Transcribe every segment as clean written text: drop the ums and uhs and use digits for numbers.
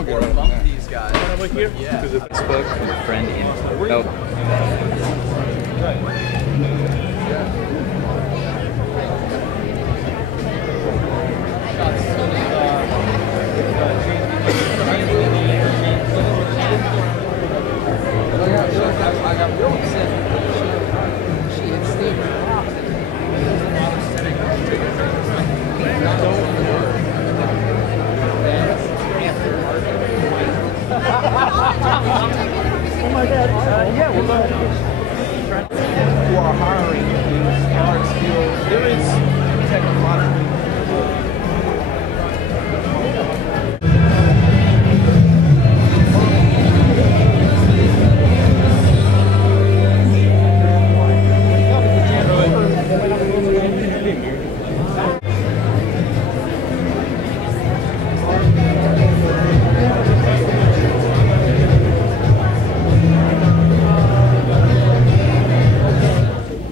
or bump these guys. Over here? Yeah. Spoke with a friend in. Oh. I got real upset. She had stayed with Oh my God. Yeah, we're going to who are hiring these hard skills. There is technological.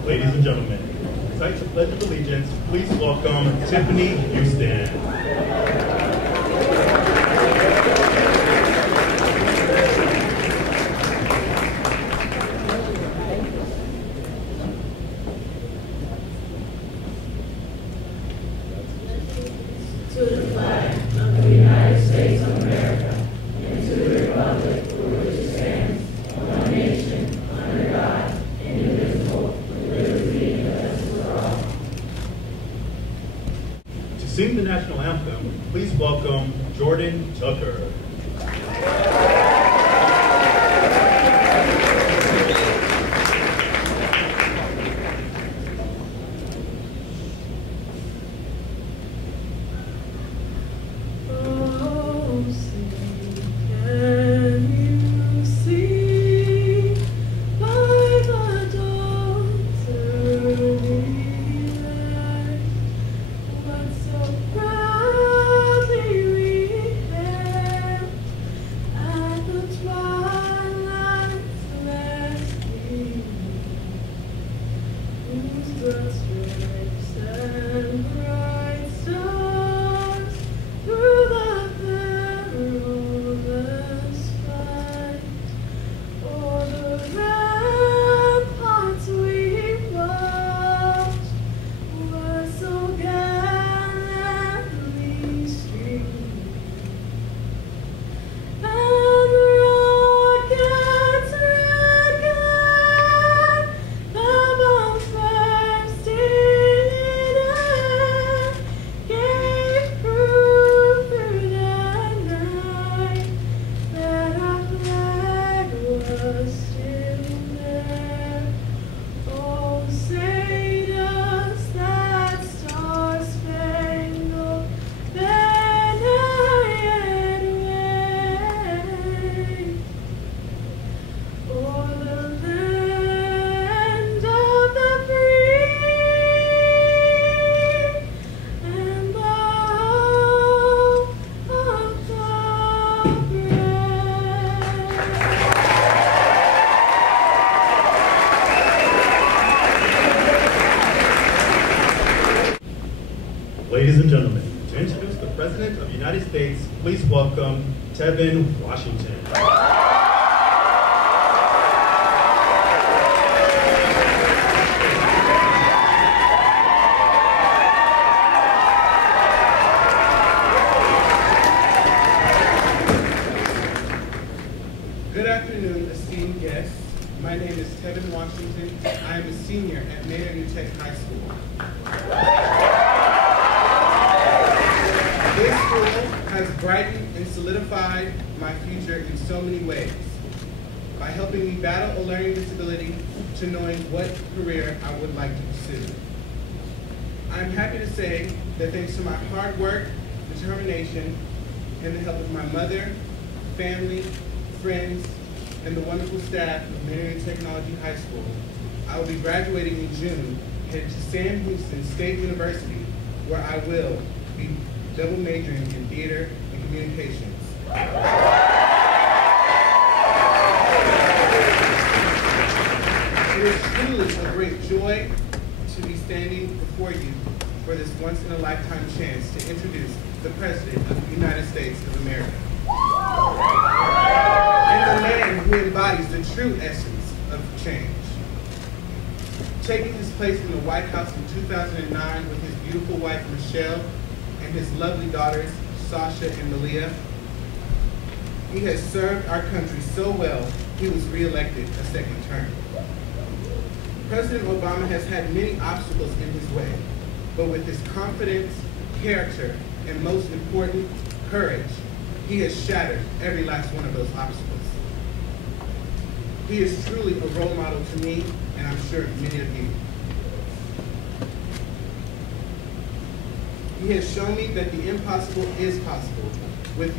Ladies and gentlemen, recite the Pledge of Allegiance. Please welcome Tiffany Houston. To the flag of the United States of America and to the republic for which it stands, one nation, under God, indivisible, with liberty and justice for all. To sing the National Anthem, please welcome Jourdan Tucker. Oh, sing, can you see by the dawn's early light what so proudly we hailed at the twilight's last gleaming, whose broad stripes and bright stars through the perilous fight, o'er the ramparts we watched, were so gallantly streaming, and rockets record the bombs first in air, gave proof through the night that our flag was still there. Oh, say does that star-spangled banner yet wave o'er the land of the free and the hope of the Ladies and gentlemen, to introduce the President of the United States, please welcome Tevyn Washington. Good afternoon, esteemed guests. My name is Tevyn Washington. I am a senior at Manor High School. This school has brightened and solidified my future in so many ways, by helping me battle a learning disability to knowing what career I would like to pursue. I'm happy to say that thanks to my hard work, determination, and the help of my mother, family, friends, and the wonderful staff of Manor Technology High School, I will be graduating in June, headed to Sam Houston State University, where I will be double majoring in theater and communications. It is truly a great joy to be standing before you for this once-in-a-lifetime chance to introduce the President of the United States of America. and the man who embodies the true essence of change. Taking his place in the White House in 2009 with his beautiful wife, Michelle, and his lovely daughters, Sasha and Malia, he has served our country so well, he was reelected a second term. President Obama has had many obstacles in his way, but with his confidence, character, and most important, courage, he has shattered every last one of those obstacles. He is truly a role model to me, and I'm sure many of you. He has shown me that the impossible is possible with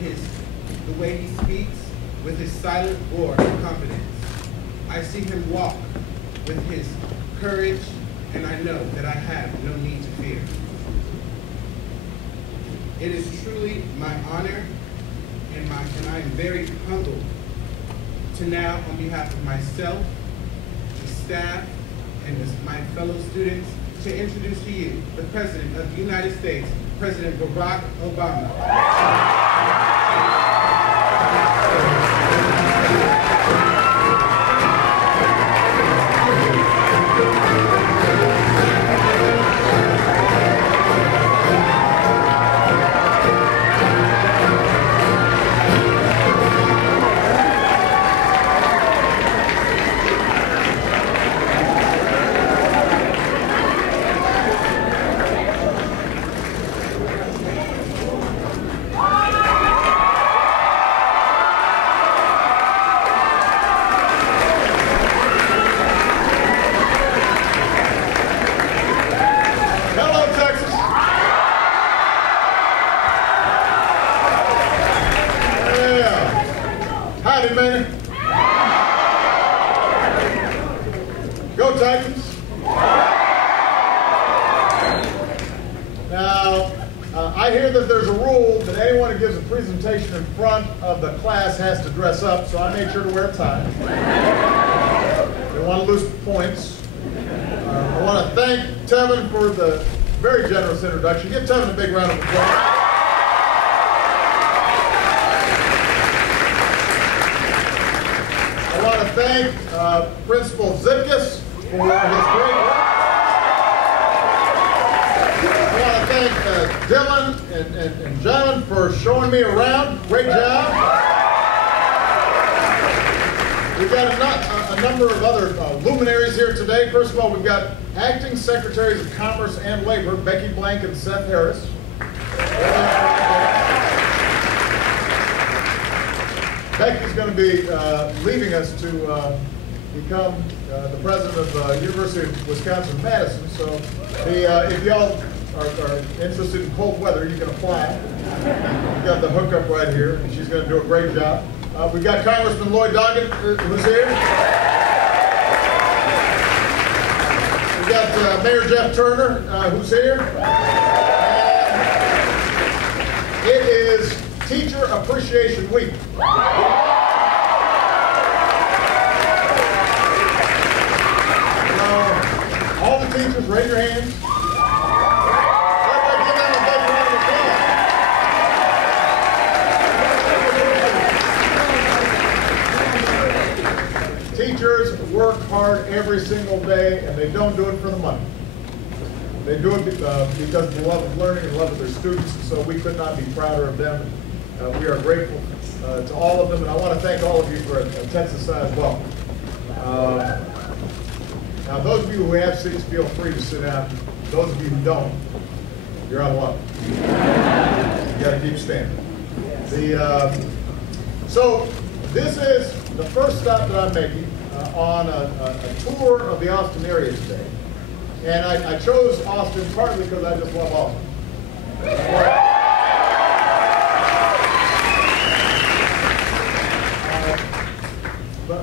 the way he speaks, with his silent roar of confidence. I see him walk with his courage, and I know that I have no need to fear. It is truly my honor, and I am very humbled to now, on behalf of myself, the staff, and my fellow students, to introduce to you the President of the United States, President Barack Obama. Presentation in front of the class has to dress up, so I made sure to wear a tie. They want to lose points. I want to thank Tevyn for the very generous introduction. Give Tevyn a big round of applause. I want to thank Principal Zipkis for his great work. I want to thank Dylan and John for showing me around. Great job. We've got a number of other luminaries here today. First of all, we've got Acting Secretaries of Commerce and Labor, Becky Blank and Seth Harris. Becky's going to be leaving us to become the president of University of Wisconsin-Madison. So if y'all are interested in cold weather, you can apply. We've got the hookup right here, and she's going to do a great job. We've got Congressman Lloyd Doggett, who's here. We've got Mayor Jeff Turner, who's here. And it is Teacher Appreciation Week. All the teachers, raise your hands. Teachers work hard every single day, and they don't do it for the money. They do it because of the love of learning and love of their students, and so we could not be prouder of them. We are grateful to all of them, and I want to thank all of you for attending this as well. Now, those of you who have seats, feel free to sit down. Those of you who don't, you're out of luck. You got to keep standing. So this is the first stop that I'm making on a tour of the Austin area today. And I chose Austin partly because I just love Austin.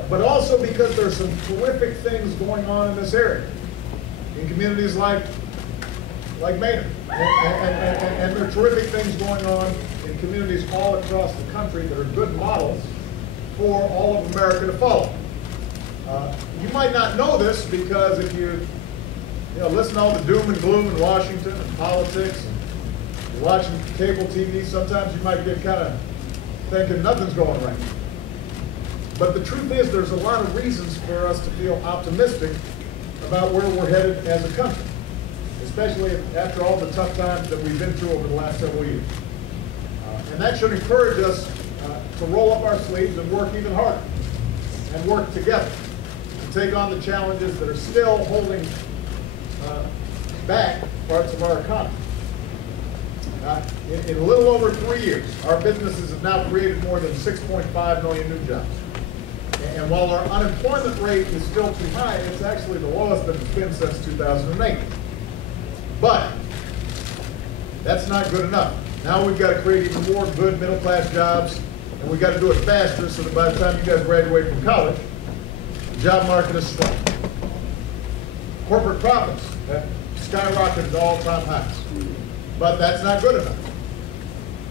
But also because there's some terrific things going on in this area, in communities like Manor. And there are terrific things going on in communities all across the country that are good models for all of America to follow. You might not know this because if you listen to all the doom and gloom in Washington and politics, and you're watching cable TV, sometimes you might get kind of thinking nothing's going right. But the truth is there's a lot of reasons for us to feel optimistic about where we're headed as a country, especially after all the tough times that we've been through over the last several years. And that should encourage us to roll up our sleeves and work even harder and work together to take on the challenges that are still holding back parts of our economy. In a little over 3 years, our businesses have now created more than 6.5 million new jobs. And while our unemployment rate is still too high, it's actually the lowest that it's been since 2008. But that's not good enough. Now we've got to create even more good middle-class jobs, and we've got to do it faster so that by the time you guys graduate from college, the job market is strong. Corporate profits have skyrocketed to all-time highs. But that's not good enough.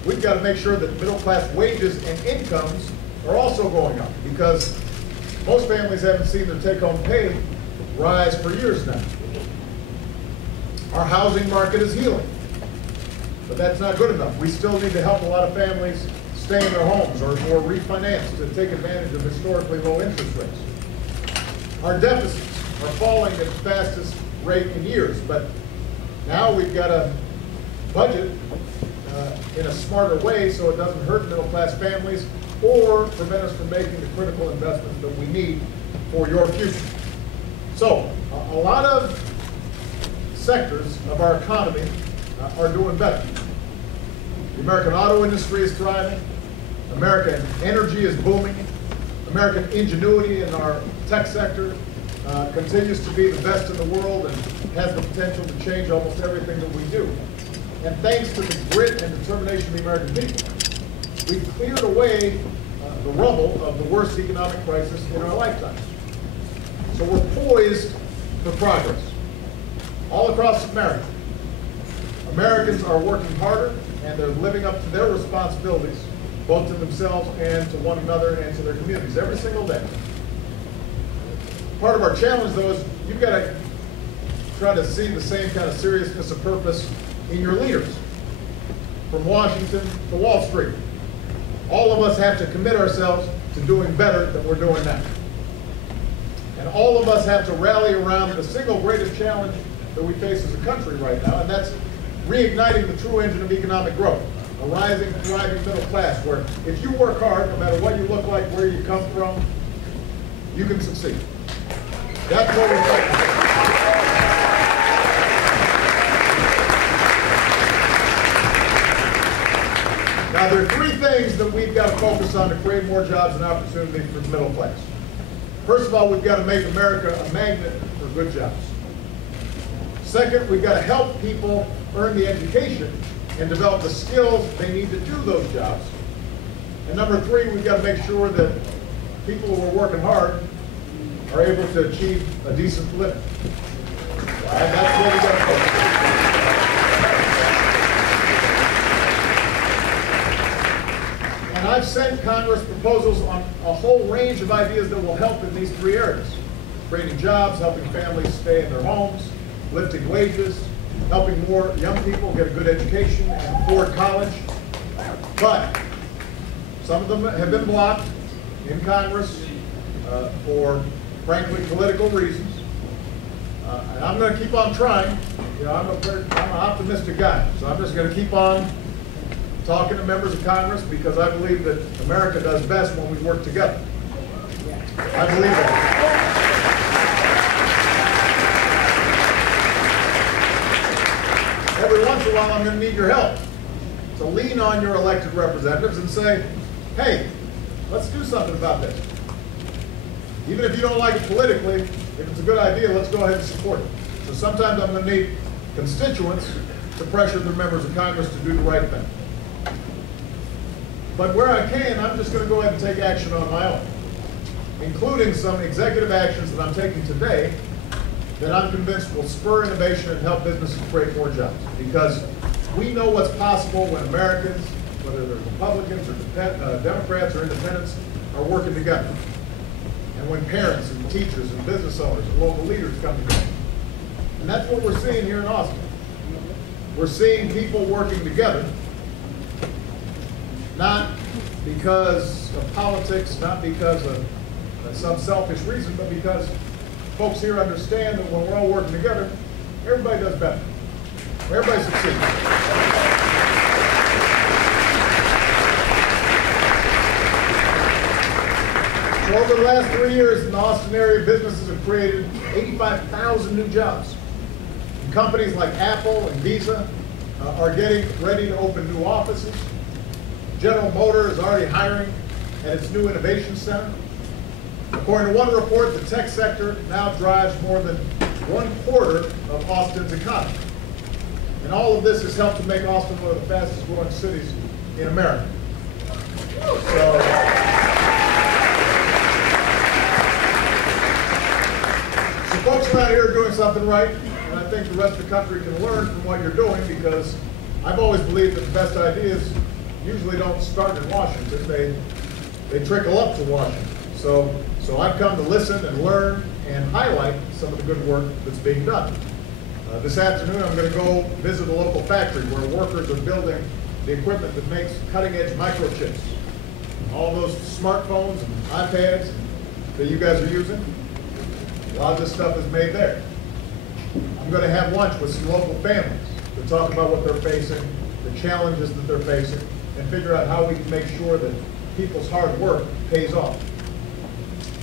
We've got to make sure that middle-class wages and incomes are also going up, because most families haven't seen their take-home pay rise for years now. Our housing market is healing, but that's not good enough. We still need to help a lot of families stay in their homes or refinance to take advantage of historically low interest rates. Our deficits are falling at the fastest rate in years, but now we've got to budget in a smarter way so it doesn't hurt middle-class families or prevent us from making the critical investments that we need for your future. So, a lot of sectors of our economy are doing better. The American auto industry is thriving. American energy is booming. American ingenuity in our tech sector continues to be the best in the world and has the potential to change almost everything that we do. And thanks to the grit and determination of the American people, we've cleared away the rubble of the worst economic crisis in our lifetimes. So we're poised for progress all across America. Americans are working harder and they're living up to their responsibilities, both to themselves and to one another and to their communities every single day. Part of our challenge, though, is you've got to try to see the same kind of seriousness of purpose in your leaders, from Washington to Wall Street. All of us have to commit ourselves to doing better than we're doing now. And all of us have to rally around the single greatest challenge that we face as a country right now, and that's reigniting the true engine of economic growth, a rising, thriving middle class, where if you work hard, no matter what you look like, where you come from, you can succeed. That's what we're fighting for. Now, there are three things that we've got to focus on to create more jobs and opportunity for the middle class. First of all, we've got to make America a magnet for good jobs. Second, we've got to help people earn the education and develop the skills they need to do those jobs. And number three, we've got to make sure that people who are working hard are able to achieve a decent living. And that's what we've got to focus on. And I've sent Congress proposals on a whole range of ideas that will help in these three areas: creating jobs, helping families stay in their homes, lifting wages, helping more young people get a good education and afford college. But some of them have been blocked in Congress for, frankly, political reasons. And I'm going to keep on trying. You know, I'm an optimistic guy, so I'm just going to keep on talking to members of Congress, because I believe that America does best when we work together. I believe that. Every once in a while, I'm going to need your help to lean on your elected representatives and say, hey, let's do something about this. Even if you don't like it politically, if it's a good idea, let's go ahead and support it. So sometimes I'm going to need constituents to pressure their members of Congress to do the right thing. But where I can, I'm just going to go ahead and take action on my own, including some executive actions that I'm taking today that I'm convinced will spur innovation and help businesses create more jobs. Because we know what's possible when Americans, whether they're Republicans or Democrats or independents, are working together. And when parents and teachers and business owners and local leaders come together. And that's what we're seeing here in Austin. We're seeing people working together, not because of politics, not because of some selfish reason, but because folks here understand that when we're all working together, everybody does better. Everybody succeeds. So over the last 3 years in the Austin area, businesses have created 85,000 new jobs. And companies like Apple and Visa are getting ready to open new offices. General Motors is already hiring at its new innovation center. According to one report, the tech sector now drives more than 1/4 of Austin's economy. And all of this has helped to make Austin one of the fastest growing cities in America. So folks around here are doing something right, and I think the rest of the country can learn from what you're doing, because I've always believed that the best ideas usually don't start in Washington, they trickle up to Washington. So I've come to listen and learn and highlight some of the good work that's being done. This afternoon I'm going to go visit a local factory where workers are building the equipment that makes cutting-edge microchips. All those smartphones and iPads that you guys are using, a lot of this stuff is made there. I'm going to have lunch with some local families to talk about what they're facing, the challenges that they're facing, and figure out how we can make sure that people's hard work pays off.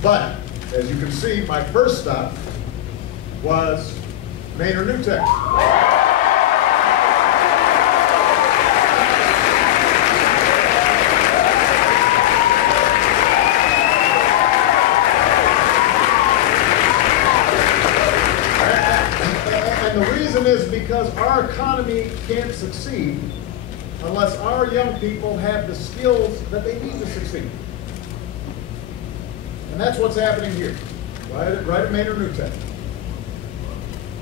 But, as you can see, my first stop was Manor New Tech. And the reason is because our economy can't succeed unless our young people have the skills that they need to succeed. And that's what's happening here, right at Manor New Tech.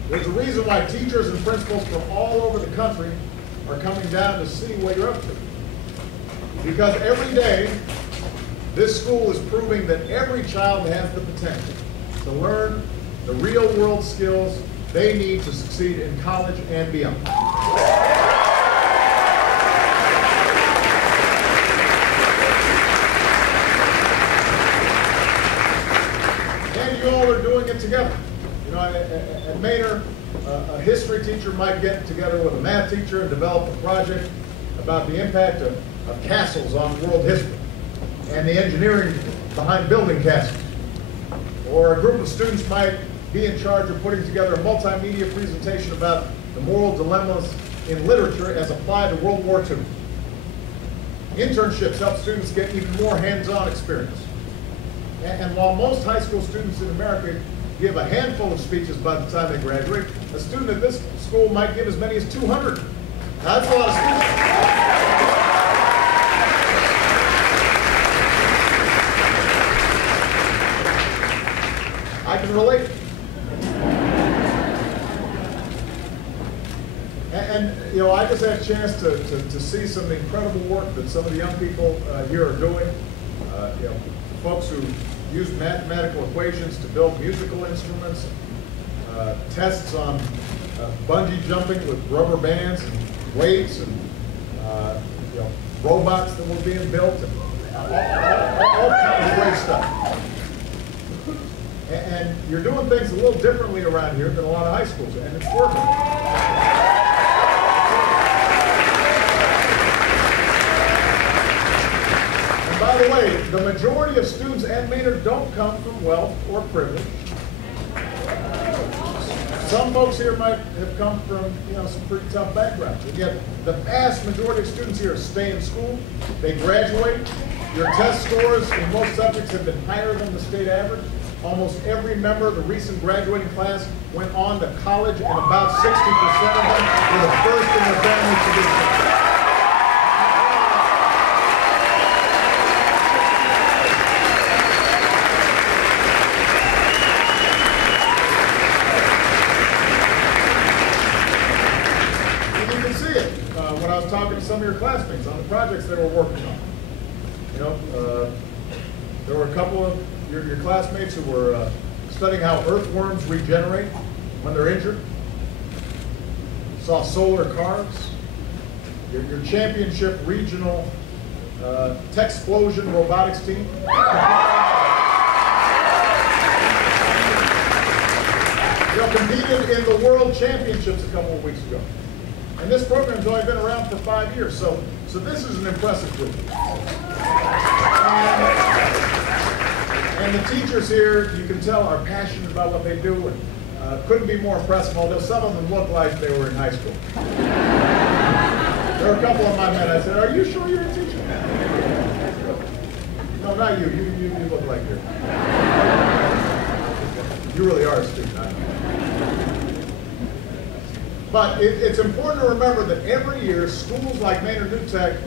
There's a reason why teachers and principals from all over the country are coming down to see what you're up to. Because every day, this school is proving that every child has the potential to learn the real world skills they need to succeed in college and beyond. And you all are doing it together. You know, at Manor, a history teacher might get together with a math teacher and develop a project about the impact of castles on world history and the engineering behind building castles. Or a group of students might be in charge of putting together a multimedia presentation about the moral dilemmas in literature as applied to World War II. Internships help students get even more hands-on experience. And while most high school students in America give a handful of speeches by the time they graduate, a student at this school might give as many as 200. Now, that's a lot of speeches. I can relate. And you know, I just had a chance to see some incredible work that some of the young people here are doing. You know, folks who use mathematical equations to build musical instruments, tests on bungee jumping with rubber bands and weights, and you know, robots that were being built, and all kinds of great stuff. And you're doing things a little differently around here than a lot of high schools, and it's working. And by the way, the majority of students at Manor don't come from wealth or privilege. Some folks here might have come from, you know, some pretty tough backgrounds, and yet the vast majority of students here stay in school, they graduate. Your test scores in most subjects have been higher than the state average. Almost every member of the recent graduating class went on to college, and about 60% of them were the first in their family to do so. And you can see it when I was talking to some of your classmates on the projects they were working on. You know, there were a couple of your classmates who were studying how earthworms regenerate when they're injured. Saw solar cars. Your championship regional Techsplosion robotics team. Competed in the World Championships a couple of weeks ago. And this program's only been around for 5 years, so this is an impressive group. And the teachers here, you can tell, are passionate about what they do, and couldn't be more impressive, although some of them look like they were in high school. There were a couple of my men, I said, "Are you sure you're a teacher?" No, not you. You look like you're. You really are a student, I know. But it's important to remember that every year, schools like Manor New Tech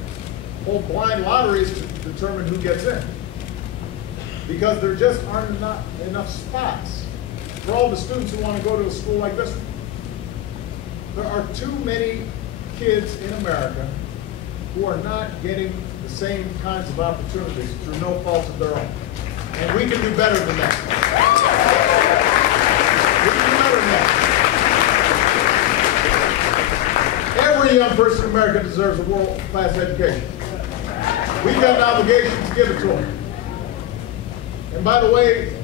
hold blind lotteries to determine who gets in. Because there just aren't enough spots for all the students who want to go to a school like this one. There are too many kids in America who are not getting the same kinds of opportunities through no fault of their own. And we can do better than that. We can do better than that. Every young person in America deserves a world-class education. We've got an obligation to give it to them. And by the way,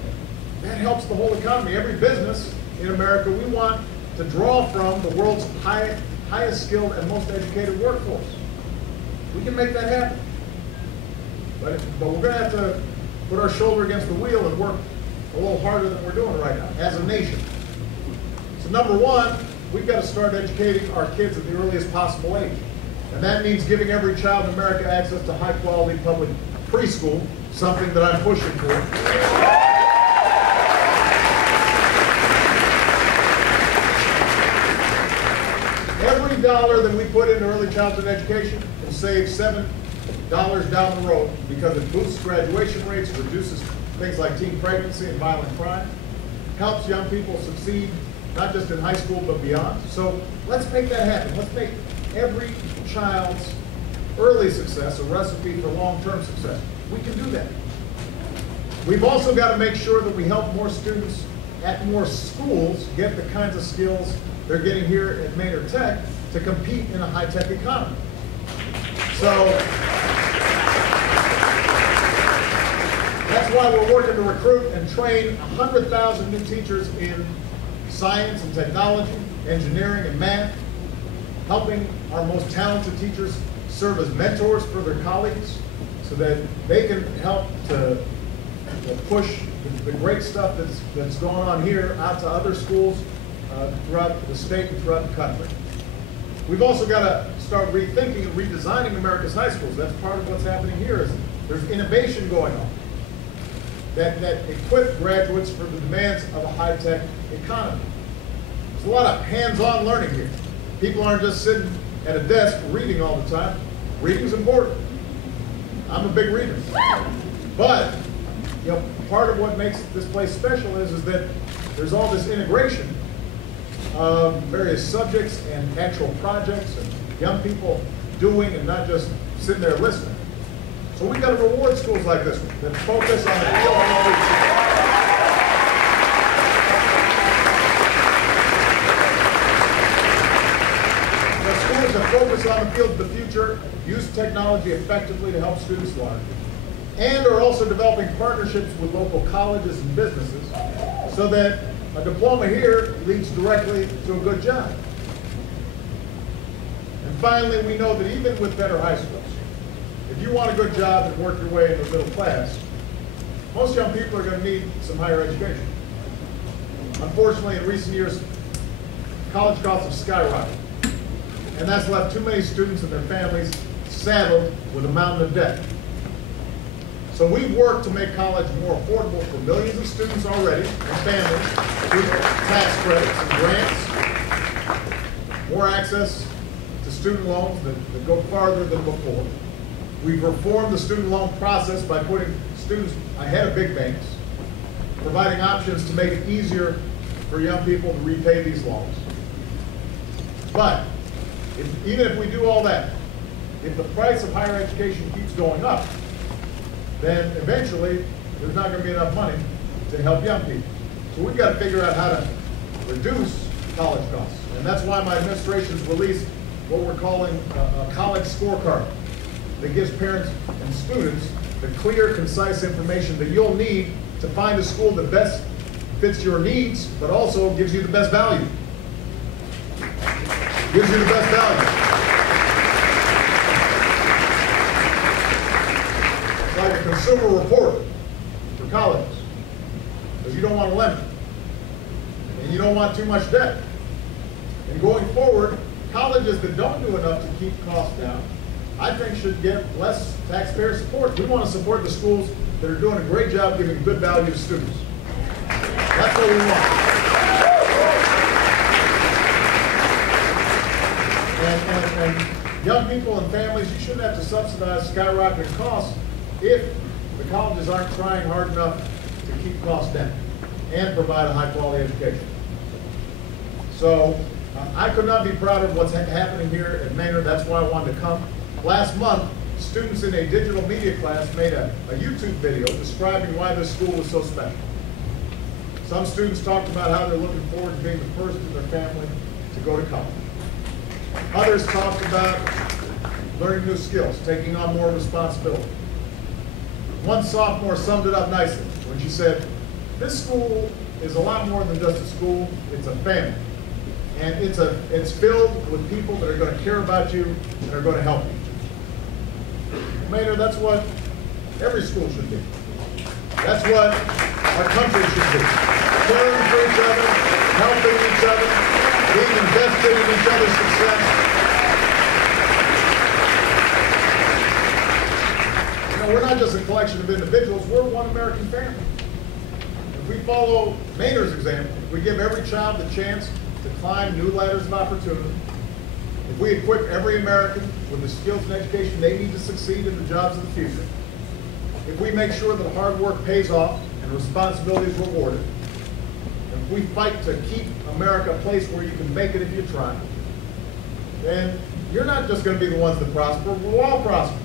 that helps the whole economy. Every business in America, we want to draw from the world's highest skilled and most educated workforce. We can make that happen. But we're going to have to put our shoulder against the wheel and work a little harder than we're doing right now as a nation. So number one, we've got to start educating our kids at the earliest possible age. And that means giving every child in America access to high-quality public preschool, something that I'm pushing for. Every dollar that we put into early childhood education will save $7 down the road because it boosts graduation rates, reduces things like teen pregnancy and violent crime, helps young people succeed not just in high school but beyond. So let's make that happen. Let's make every child's early success a recipe for long-term success. We can do that. We've also got to make sure that we help more students at more schools get the kinds of skills they're getting here at Manor Tech to compete in a high-tech economy. So that's why we're working to recruit and train 100,000 new teachers in science and technology, engineering and math, helping our most talented teachers serve as mentors for their colleagues so that they can help to push the great stuff that's going on here out to other schools throughout the state and throughout the country. We've also got to start rethinking and redesigning America's high schools. That's part of what's happening here. Is there's innovation going on that equip graduates for the demands of a high-tech economy. There's a lot of hands-on learning here. People aren't just sitting at a desk reading all the time. Reading's important. I'm a big reader. But part of what makes this place special is that there's all this integration of various subjects and actual projects and young people doing and not just sitting there listening. So we've got to reward schools like this one that focus on the field. The schools that focus on the field of the future, use technology effectively to help students learn, and are also developing partnerships with local colleges and businesses so that a diploma here leads directly to a good job. And finally, we know that even with better high schools, if you want a good job and work your way into the middle class, most young people are going to need some higher education. Unfortunately, in recent years, college costs have skyrocketed, and that's left too many students and their families saddled with a mountain of debt. So we've worked to make college more affordable for millions of students already and families through tax credits and grants, more access to student loans that go farther than before. We've reformed the student loan process by putting students ahead of big banks, providing options to make it easier for young people to repay these loans. But even if we do all that, if the price of higher education keeps going up, then eventually there's not going to be enough money to help young people. So we've got to figure out how to reduce college costs. And that's why my administration's released what we're calling a college scorecard that gives parents and students the clear, concise information that you'll need to find a school that best fits your needs, but also gives you the best value. Gives you the best value. It's like a consumer report for colleges, because you don't want to limit, and you don't want too much debt. And going forward, colleges that don't do enough to keep costs down, I think should get less taxpayer support. We want to support the schools that are doing a great job giving good value to students. That's what we want. And young people and families, you shouldn't have to subsidize skyrocketing costs if the colleges aren't trying hard enough to keep costs down and provide a high-quality education. So I could not be prouder of what's happening here at Manor. That's why I wanted to come. Last month, students in a digital media class made a YouTube video describing why this school was so special. Some students talked about how they're looking forward to being the first in their family to go to college. Others talked about learning new skills, taking on more responsibility. One sophomore summed it up nicely when she said, "This school is a lot more than just a school, it's a family. And it's filled with people that are going to care about you and are going to help you." Manor, that's what every school should be. That's what our country should be. Caring for each other, helping each other, being invested in each other's success. You know, we're not just a collection of individuals, we're one American family. If we follow Manor's example, if we give every child the chance to climb new ladders of opportunity, if we equip every American with the skills and education they need to succeed in the jobs of the future, if we make sure that hard work pays off and responsibility is rewarded, if we fight to keep America a place where you can make it if you try, then you're not just going to be the ones that prosper, we'll all prosper.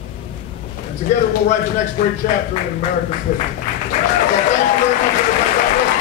And together we'll write the next great chapter in America's history. So thank you very much, everybody. God bless you.